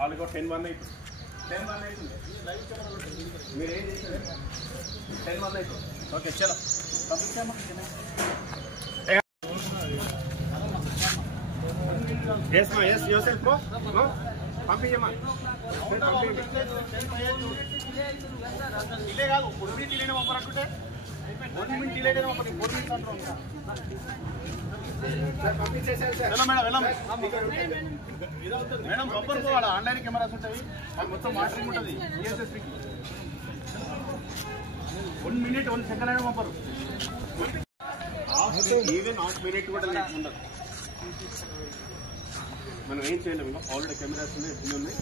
వాళ్ళకి 10-1 అవుతుంది. 10-1 అవుతుంది. మీరు ఏం చేశారు? 10-1 అవుతుంది. ఓకే చలో పంపించామా? ఎస్ మా ఎస్ యువర్ సెల్ఫ్ బ్రో పంపించమ్మా. డిలే కాదు, పొడి డిలేనే పంపరాకుంటే 1 మినిట్ డిలే అయినా పంపండి. 4 మినిట్స్ అంటారు మేడం. బొబ్బర్ పోవాలా? ఆన్లైన్ కెమెరాస్ ఉంటాయి, అది మొత్తం మానిటరింగ్ ఉంటుంది. ESSPకి 1 మినిట్ 1 సెకండ్ అయినా పంపరు. ఈవెన్ 1 మినిట్ కూడా ఉండదు. మనం ఏం చేయలేము. ఇంకా ఆల్రెడీ కెమెరాస్ ఉన్నాయి, ఎన్ని ఉన్నాయి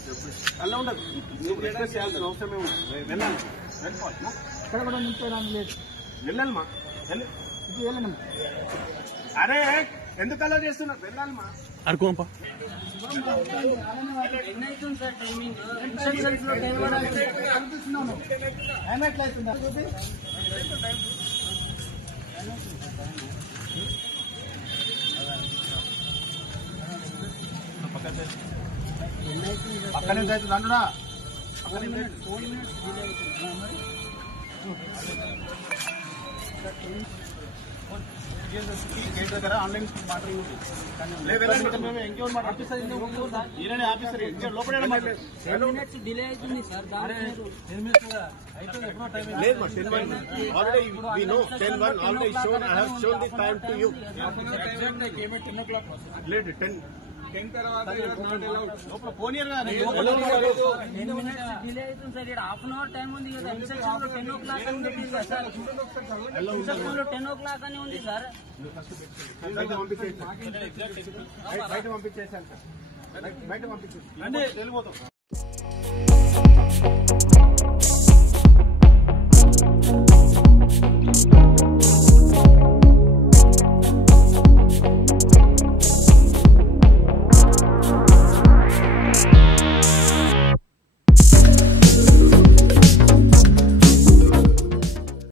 అలా ఉండదు. నువ్వు రిక్వెస్ట్ చేయాల్సిన అవసరమే ఉంది. వెళ్ళాలి, వెళ్ళిపోవాలమ్మా. ఇక్కడ కూడా వెళ్ళాలమ్మా. వెళ్ళండి. అరే ఎందుకు అలా చేస్తున్నారు? వెళ్ళాలమ్మా. అడుకోంపా. పక్కన నుంచి అవుతుంది అంటున్నా. దగ్గర ఆన్లైన్ మాట్లాడి డిలే అవుతుంది సార్. ఫోన్ డిలే అవుతుంది సార్. ఇక్కడ హాఫ్ అన్ అవర్ టైం ఉంది కదా. ఇన్స్ట్రక్షన్ లో 10 o'clock అని ఉంది సార్. ఇన్స్ట్రక్షన్ లో 10 o'clock అని ఉంది సార్. బయట పంపించేసాను సార్. బయట పంపించేసి వెళ్ళిపోతాం.